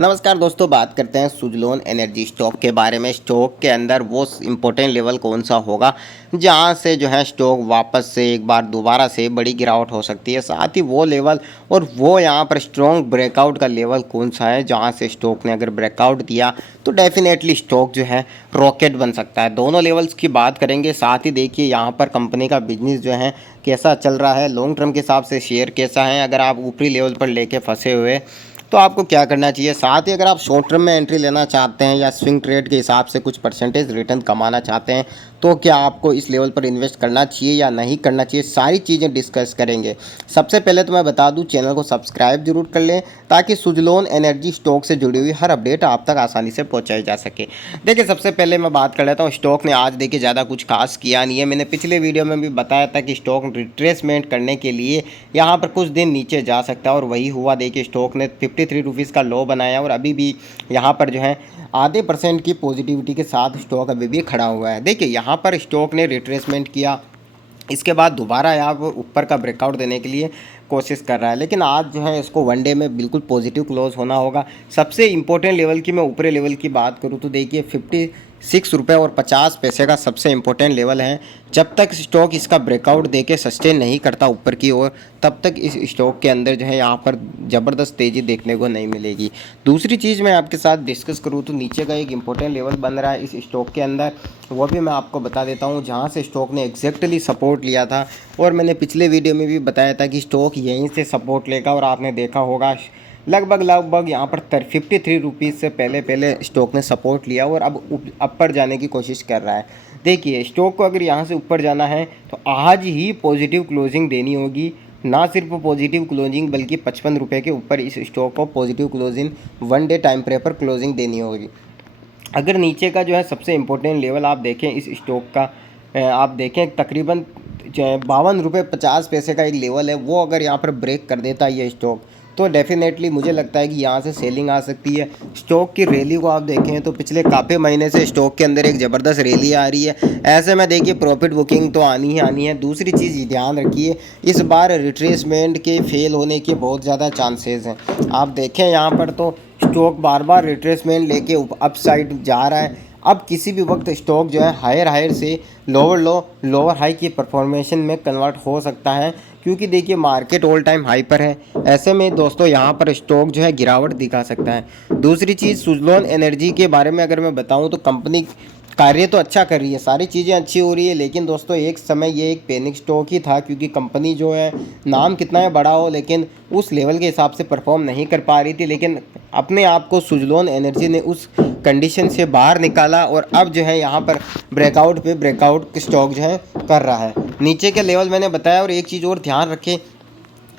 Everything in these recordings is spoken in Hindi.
नमस्कार दोस्तों, बात करते हैं सुजलोन एनर्जी स्टॉक के बारे में। स्टॉक के अंदर वो इम्पोर्टेंट लेवल कौन सा होगा जहां से जो है स्टॉक वापस से एक बार दोबारा से बड़ी गिरावट हो सकती है। साथ ही वो लेवल और वो यहां पर स्ट्रॉन्ग ब्रेकआउट का लेवल कौन सा है जहां से स्टॉक ने अगर ब्रेकआउट दिया तो डेफिनेटली स्टॉक जो है रॉकेट बन सकता है। दोनों लेवल्स की बात करेंगे। साथ ही देखिए यहाँ पर कंपनी का बिजनेस जो है कैसा चल रहा है, लॉन्ग टर्म के हिसाब से शेयर कैसा है। अगर आप ऊपरी लेवल पर लेके फंसे हुए तो आपको क्या करना चाहिए। साथ ही अगर आप शॉर्ट टर्म में एंट्री लेना चाहते हैं या स्विंग ट्रेड के हिसाब से कुछ परसेंटेज रिटर्न कमाना चाहते हैं तो क्या आपको इस लेवल पर इन्वेस्ट करना चाहिए या नहीं करना चाहिए, सारी चीज़ें डिस्कस करेंगे। सबसे पहले तो मैं बता दूं, चैनल को सब्सक्राइब जरूर कर लें ताकि सुजलोन एनर्जी स्टॉक से जुड़ी हुई हर अपडेट आप तक आसानी से पहुंचाई जा सके। देखिए, सबसे पहले मैं बात कर लेता हूँ स्टॉक ने आज देखिए ज़्यादा कुछ खास किया नहीं है। मैंने पिछले वीडियो में भी बताया था कि स्टॉक रिट्रेसमेंट करने के लिए यहाँ पर कुछ दिन नीचे जा सकता है और वही हुआ। देखिए, स्टॉक ने 53 रुपीज़ का लो बनाया और अभी भी यहाँ पर जो है आधे % की पॉजिटिविटी के साथ स्टॉक अभी भी खड़ा हुआ है। देखिए, यहाँ पर स्टॉक ने रिट्रेसमेंट किया, इसके बाद दोबारा यहाँ पर ऊपर का ब्रेकआउट देने के लिए कोशिश कर रहा है, लेकिन आज जो है इसको वनडे में बिल्कुल पॉजिटिव क्लोज होना होगा। सबसे इंपॉर्टेंट लेवल की मैं ऊपरी लेवल की बात करूँ तो देखिए 56 रुपये और 50 पैसे का सबसे इंपॉर्टेंट लेवल है। जब तक स्टॉक इसका ब्रेकआउट देके सस्टेन नहीं करता ऊपर की ओर, तब तक इस स्टॉक के अंदर जो है यहाँ पर ज़बरदस्त तेज़ी देखने को नहीं मिलेगी। दूसरी चीज़ मैं आपके साथ डिस्कस करूँ तो नीचे का एक इंपॉर्टेंट लेवल बन रहा है इस स्टॉक के अंदर, वो भी मैं आपको बता देता हूँ, जहाँ से स्टॉक ने एग्जैक्टली सपोर्ट लिया था। और मैंने पिछले वीडियो में भी बताया था कि स्टॉक यहीं से सपोर्ट लेगा और आपने देखा होगा लगभग यहाँ पर 53 रुपीज़ से पहले स्टॉक ने सपोर्ट लिया और अब ऊपर जाने की कोशिश कर रहा है। देखिए, स्टॉक को अगर यहाँ से ऊपर जाना है तो आज ही पॉजिटिव क्लोजिंग देनी होगी। ना सिर्फ पॉजिटिव क्लोजिंग बल्कि 55 रुपये के ऊपर इस स्टॉक को positive closing one day time frame पर क्लोजिंग देनी होगी। अगर नीचे का जो है सबसे इम्पोर्टेंट लेवल आप देखें इस स्टॉक का, आप देखें तकरीबन 52 रुपये 50 पैसे का एक लेवल है, वो अगर यहाँ पर ब्रेक कर देता है ये स्टॉक तो डेफिनेटली मुझे लगता है कि यहाँ से सेलिंग आ सकती है। स्टॉक की रैली को आप देखें तो पिछले काफ़ी महीने से स्टॉक के अंदर एक ज़बरदस्त रैली आ रही है। ऐसे में देखिए प्रॉफिट बुकिंग तो आनी ही आनी है। दूसरी चीज़ ध्यान रखिए, इस बार रिट्रेसमेंट के फेल होने के बहुत ज़्यादा चांसेस हैं। आप देखें यहाँ पर तो स्टॉक बार बार रिट्रेसमेंट लेके अप साइड जा रहा है। अब किसी भी वक्त स्टॉक जो है हायर से लोअर हाई की परफॉर्मेशन में कन्वर्ट हो सकता है, क्योंकि देखिए मार्केट ऑल टाइम हाई पर है। ऐसे में दोस्तों यहाँ पर स्टॉक जो है गिरावट दिखा सकता है। दूसरी चीज़ सुजलोन एनर्जी के बारे में अगर मैं बताऊँ तो कंपनी कार्य तो अच्छा कर रही है, सारी चीज़ें अच्छी हो रही है, लेकिन दोस्तों एक समय ये एक पैनिक स्टॉक ही था, क्योंकि कंपनी जो है नाम कितना है बड़ा हो लेकिन उस लेवल के हिसाब से परफॉर्म नहीं कर पा रही थी। लेकिन अपने आप को सुजलोन एनर्जी ने उस कंडीशन से बाहर निकाला और अब जो है यहाँ पर ब्रेकआउट स्टॉक जो है कर रहा है। नीचे के लेवल मैंने बताया। और एक चीज़ और ध्यान रखें,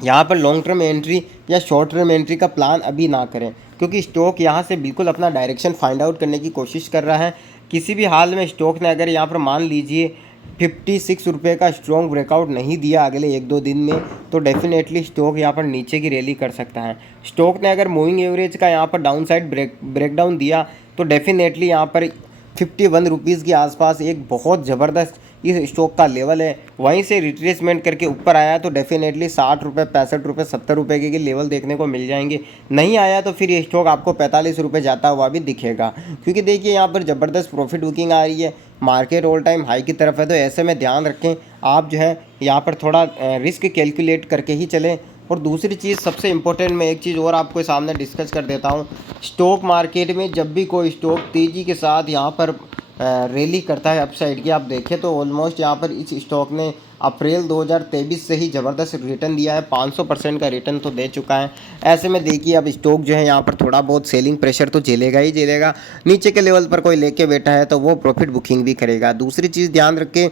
यहाँ पर लॉन्ग टर्म एंट्री या शॉर्ट टर्म एंट्री का प्लान अभी ना करें, क्योंकि स्टॉक यहाँ से बिल्कुल अपना डायरेक्शन फाइंड आउट करने की कोशिश कर रहा है। किसी भी हाल में स्टॉक ने अगर यहाँ पर मान लीजिए 56 रुपये का स्ट्रॉन्ग ब्रेकआउट नहीं दिया अगले 1-2 दिन में, तो डेफिनेटली स्टॉक यहाँ पर नीचे की रैली कर सकता है। स्टॉक ने अगर मूविंग एवरेज का यहाँ पर डाउन साइड ब्रेकडाउन दिया तो डेफिनेटली यहाँ पर 51 रुपीज़ के आसपास एक बहुत ज़बरदस्त इस स्टॉक का लेवल है। वहीं से रिट्रेसमेंट करके ऊपर आया तो डेफिनेटली 60 रुपये 65 रुपये 70 रुपये के लेवल देखने को मिल जाएंगे। नहीं आया तो फिर ये स्टॉक आपको 45 रुपये जाता हुआ भी दिखेगा, क्योंकि देखिए यहाँ पर ज़बरदस्त प्रॉफिट बुकिंग आ रही है, मार्केट ऑल टाइम हाई की तरफ है। तो ऐसे में ध्यान रखें आप जो है यहाँ पर थोड़ा रिस्क कैलकुलेट करके ही चलें। और दूसरी चीज़ सबसे इम्पोर्टेंट, मैं एक चीज़ और आपको सामने डिस्कस कर देता हूँ। स्टॉक मार्केट में जब भी कोई स्टॉक तेज़ी के साथ यहाँ पर रैली करता है अपसाइड की, आप देखें तो ऑलमोस्ट यहाँ पर इस स्टॉक ने अप्रैल 2023 से ही ज़बरदस्त रिटर्न दिया है, 500% का रिटर्न तो दे चुका है। ऐसे में देखिए अब स्टॉक जो है यहाँ पर थोड़ा बहुत सेलिंग प्रेशर तो झेलेगा ही झेलेगा। नीचे के लेवल पर कोई लेके बैठा है तो वो प्रॉफिट बुकिंग भी करेगा। दूसरी चीज़ ध्यान रखें,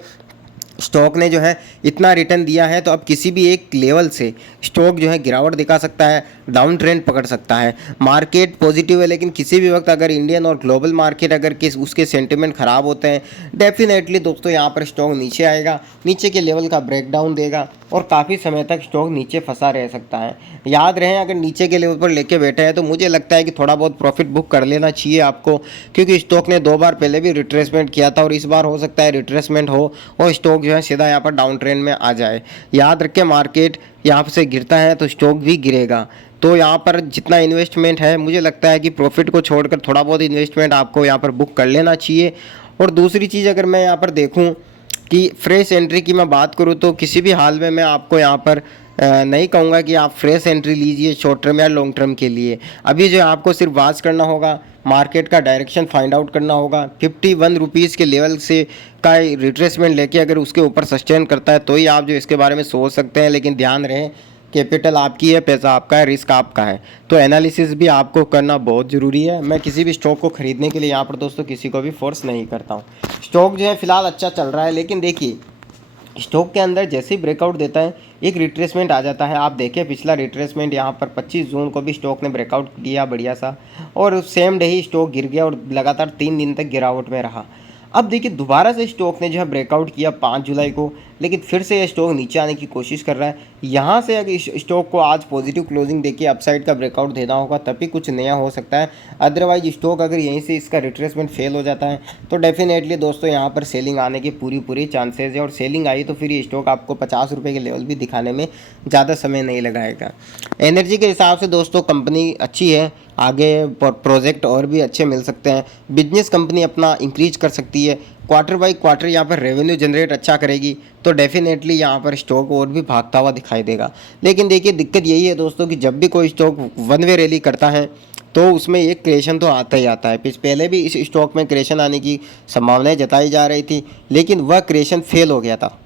स्टॉक ने जो है इतना रिटर्न दिया है तो अब किसी भी एक लेवल से स्टॉक जो है गिरावट दिखा सकता है, डाउन ट्रेंड पकड़ सकता है। मार्केट पॉजिटिव है, लेकिन किसी भी वक्त अगर इंडियन और ग्लोबल मार्केट अगर उसके सेंटिमेंट ख़राब होते हैं, डेफिनेटली दोस्तों यहाँ पर स्टॉक नीचे आएगा, नीचे के लेवल का ब्रेकडाउन देगा और काफ़ी समय तक स्टॉक नीचे फंसा रह सकता है। याद रहे, अगर नीचे के लेवल पर लेके बैठे हैं तो मुझे लगता है कि थोड़ा बहुत प्रॉफिट बुक कर लेना चाहिए आपको, क्योंकि स्टॉक ने 2 बार पहले भी रिट्रेसमेंट किया था और इस बार हो सकता है रिट्रेसमेंट हो और स्टॉक जो है सीधा यहाँ पर डाउन ट्रेंड में आ जाए। याद रखें, मार्केट यहाँ से गिरता है तो स्टॉक भी गिरेगा। तो यहाँ पर जितना इन्वेस्टमेंट है मुझे लगता है कि प्रॉफिट को छोड़कर थोड़ा बहुत इन्वेस्टमेंट आपको यहाँ पर बुक कर लेना चाहिए। और दूसरी चीज़ अगर मैं यहाँ पर देखूँ कि फ्रेश एंट्री की मैं बात करूँ तो किसी भी हाल में मैं आपको यहाँ पर नहीं कहूँगा कि आप फ्रेश एंट्री लीजिए शॉर्ट टर्म या लॉन्ग टर्म के लिए। अभी जो है आपको सिर्फ वॉच करना होगा, मार्केट का डायरेक्शन फाइंड आउट करना होगा। 51 रुपीज़ के लेवल से का रिट्रेसमेंट लेके अगर उसके ऊपर सस्टेन करता है तो ही आप जो इसके बारे में सोच सकते हैं। लेकिन ध्यान रहे, कैपिटल आपकी है, पैसा आपका है, रिस्क आपका है, तो एनालिसिस भी आपको करना बहुत ज़रूरी है। मैं किसी भी स्टॉक को खरीदने के लिए यहाँ पर दोस्तों किसी को भी फोर्स नहीं करता हूँ। स्टॉक जो है फिलहाल अच्छा चल रहा है, लेकिन देखिए स्टॉक के अंदर जैसे ही ब्रेकआउट देता है एक रिट्रेसमेंट आ जाता है। आप देखें पिछला रिट्रेसमेंट यहाँ पर 25 जून को भी स्टॉक ने ब्रेकआउट दिया बढ़िया सा, और सेम डे ही स्टॉक गिर गया और लगातार 3 दिन तक गिरावट में रहा। अब देखिए दोबारा से स्टॉक ने जो है ब्रेकआउट किया 5 जुलाई को, लेकिन फिर से ये स्टॉक नीचे आने की कोशिश कर रहा है। यहाँ से अगर इस स्टॉक को आज पॉजिटिव क्लोजिंग देके अपसाइड का ब्रेकआउट देना होगा तभी कुछ नया हो सकता है। अदरवाइज स्टॉक अगर यहीं से इसका रिट्रेसमेंट फेल हो जाता है तो डेफिनेटली दोस्तों यहाँ पर सेलिंग आने की पूरी चांसेस है। और सेलिंग आई तो फिर ये स्टॉक आपको 50 रुपये के लेवल भी दिखाने में ज़्यादा समय नहीं लगाएगा। एनर्जी के हिसाब से दोस्तों कंपनी अच्छी है, आगे प्रोजेक्ट और भी अच्छे मिल सकते हैं, बिजनेस कंपनी अपना इंक्रीज कर सकती है, क्वार्टर बाई क्वार्टर यहाँ पर रेवेन्यू जनरेट अच्छा करेगी तो डेफिनेटली यहाँ पर स्टॉक और भी भागता हुआ दिखाई देगा। लेकिन देखिए दिक्कत यही है दोस्तों कि जब भी कोई स्टॉक वन वे रैली करता है तो उसमें एक क्रेशन तो आता ही आता है। पहले भी इस स्टॉक में क्रेशन आने की संभावनाएं जताई जा रही थी, लेकिन वह क्रेशन फेल हो गया था,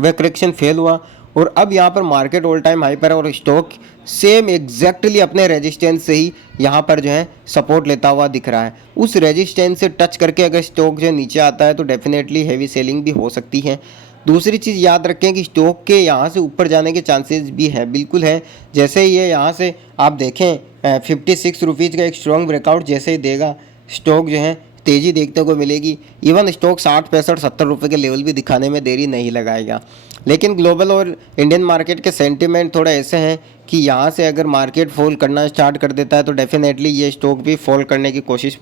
वह करेक्शन फेल हुआ और अब यहाँ पर मार्केट ऑल टाइम हाई पर है और स्टॉक सेम एग्जैक्टली अपने रेजिस्टेंस से ही यहाँ पर जो है सपोर्ट लेता हुआ दिख रहा है। उस रेजिस्टेंस से टच करके अगर स्टॉक जो नीचे आता है तो डेफिनेटली हैवी सेलिंग भी हो सकती है। दूसरी चीज़ याद रखें कि स्टॉक के यहाँ से ऊपर जाने के चांसेस भी है, बिल्कुल है। जैसे ही ये यहाँ से आप देखें 56 रुपीज़ का एक स्ट्रॉन्ग ब्रेकआउट जैसे ही देगा स्टॉक जो है तेज़ी देखने को मिलेगी। इवन स्टॉक 60 65 70 रुपये के लेवल भी दिखाने में देरी नहीं लगाएगा। लेकिन ग्लोबल और इंडियन मार्केट के सेंटीमेंट थोड़ा ऐसे हैं कि यहाँ से अगर मार्केट फॉल करना स्टार्ट कर देता है तो डेफिनेटली ये स्टॉक भी फॉल करने की कोशिश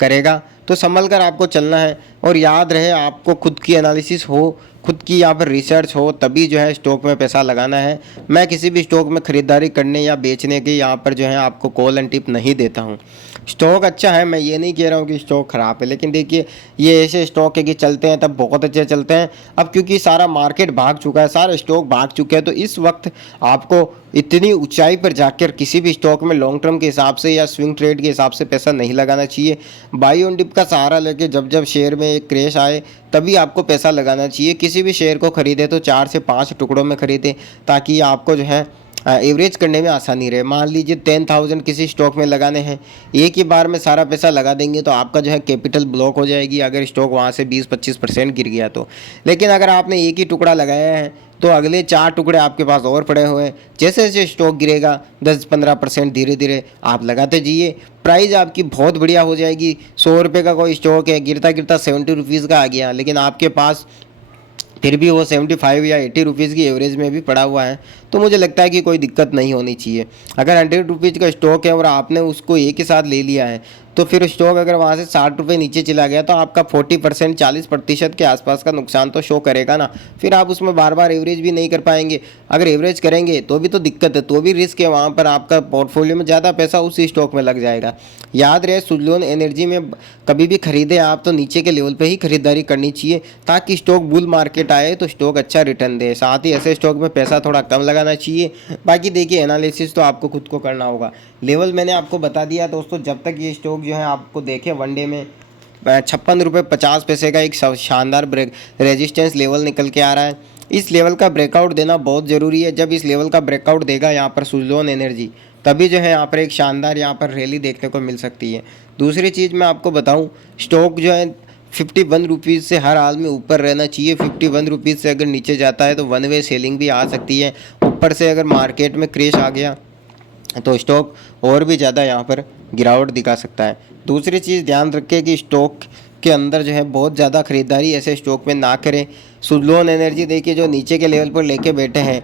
करेगा। तो संभल कर आपको चलना है और याद रहे आपको खुद की एनालिसिस हो, खुद की यहाँ पर रिसर्च हो, तभी जो है स्टॉक में पैसा लगाना है। मैं किसी भी स्टॉक में ख़रीदारी करने या बेचने की यहाँ पर जो है आपको कॉल एंड टिप नहीं देता हूँ। स्टॉक अच्छा है, मैं ये नहीं कह रहा हूँ कि स्टॉक ख़राब है, लेकिन देखिए ये ऐसे स्टॉक है कि चलते हैं तब बहुत अच्छे चलते हैं। अब क्योंकि सारा मार्केट भाग चुका है, सारे स्टॉक भाग चुके हैं, तो इस वक्त आपको इतनी ऊंचाई पर जाकर किसी भी स्टॉक में लॉन्ग टर्म के हिसाब से या स्विंग ट्रेड के हिसाब से पैसा नहीं लगाना चाहिए। बाई ऑन डिप का सहारा लेके जब जब शेयर में एक क्रैश आए तभी आपको पैसा लगाना चाहिए। किसी भी शेयर को खरीदे तो 4 से 5 टुकड़ों में खरीदें ताकि आपको जो है एवरेज करने में आसानी रहे। मान लीजिए 10,000 किसी स्टॉक में लगाने हैं, एक ही बार में सारा पैसा लगा देंगे तो आपका जो है कैपिटल ब्लॉक हो जाएगी अगर स्टॉक वहाँ से 20-25% गिर गया तो। लेकिन अगर आपने एक ही टुकड़ा लगाया है तो अगले 4 टुकड़े आपके पास और पड़े हुए हैं, जैसे जैसे स्टॉक गिरेगा 10-15% धीरे धीरे आप लगाते जाइए, प्राइस आपकी बहुत बढ़िया हो जाएगी। 100 रुपये का कोई स्टॉक है, गिरता गिरता 70 रुपीज़ का आ गया, लेकिन आपके पास फिर भी वो 75 या 80 रुपीज़ की एवरेज में भी पड़ा हुआ है, तो मुझे लगता है कि कोई दिक्कत नहीं होनी चाहिए। अगर 100 रुपीज़ का स्टॉक है और आपने उसको एक ही साथ ले लिया है तो फिर स्टॉक अगर वहाँ से 60 रुपये नीचे चला गया तो आपका 40% 40% के आसपास का नुकसान तो शो करेगा ना। फिर आप उसमें बार बार एवरेज भी नहीं कर पाएंगे। अगर एवरेज करेंगे तो भी तो दिक्कत है, तो भी रिस्क है, वहाँ पर आपका पोर्टफोलियो में ज़्यादा पैसा उसी स्टॉक में लग जाएगा। याद रहे सुज़लोन एनर्जी में कभी भी खरीदें आप तो नीचे के लेवल पर ही खरीदारी करनी चाहिए ताकि स्टॉक बुल मार्केट आए तो स्टॉक अच्छा रिटर्न दे। साथ ही ऐसे स्टॉक में पैसा थोड़ा कम लगाना चाहिए। बाकी देखिए एनालिसिस तो आपको खुद को करना होगा। लेवल मैंने आपको बता दिया दोस्तों, जब तक ये स्टॉक जो है आपको देखे वनडे में 56 रुपये 50 पैसे का एक शानदार रेजिस्टेंस लेवल निकल के आ रहा है। इस लेवल का ब्रेकआउट देना बहुत ज़रूरी है। जब इस लेवल का ब्रेकआउट देगा यहाँ पर सुज़लोन एनर्जी तभी जो है यहाँ पर एक शानदार यहाँ पर रैली देखने को मिल सकती है। दूसरी चीज़ मैं आपको बताऊँ, स्टॉक जो है 51 रुपीज़ से हर हाल में ऊपर रहना चाहिए। 51 रुपीज़ से अगर नीचे जाता है तो वन वे सेलिंग भी आ सकती है। ऊपर से अगर मार्केट में क्रैश आ गया तो स्टॉक और भी ज़्यादा यहाँ पर गिरावट दिखा सकता है। दूसरी चीज़ ध्यान रखें कि स्टॉक के अंदर जो है बहुत ज़्यादा खरीदारी ऐसे स्टॉक में ना करें। सुज़लोन एनर्जी देखिए जो नीचे के लेवल पर लेके बैठे हैं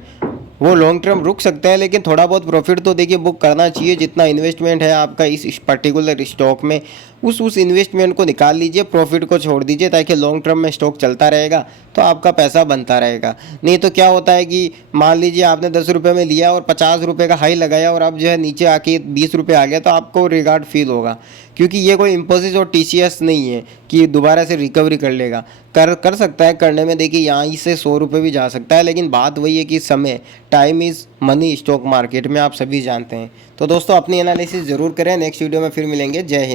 वो लॉन्ग टर्म रुक सकता है, लेकिन थोड़ा बहुत प्रॉफिट तो देखिए बुक करना चाहिए। जितना इन्वेस्टमेंट है आपका इस पर्टिकुलर स्टॉक में उस इन्वेस्टमेंट को निकाल लीजिए, प्रॉफिट को छोड़ दीजिए ताकि लॉन्ग टर्म में स्टॉक चलता रहेगा। तो आपका पैसा बनता रहेगा। नहीं तो क्या होता है कि मान लीजिए आपने 10 रुपये में लिया और 50 रुपये का हाई लगाया और अब जो है नीचे आके 20 रुपये आ गया, तो आपको रिगार्ड फील होगा, क्योंकि ये कोई इन्फोसिस और टीसीएस नहीं है कि दोबारा से रिकवरी कर लेगा। कर सकता है करने में, देखिए यहाँ से 100 रुपये भी जा सकता है, लेकिन बात वही है कि समय, time is money stock market में, आप सभी जानते हैं। तो दोस्तों अपनी एनालिसिस ज़रूर करें। नेक्स्ट वीडियो में फिर मिलेंगे। जय हिंद।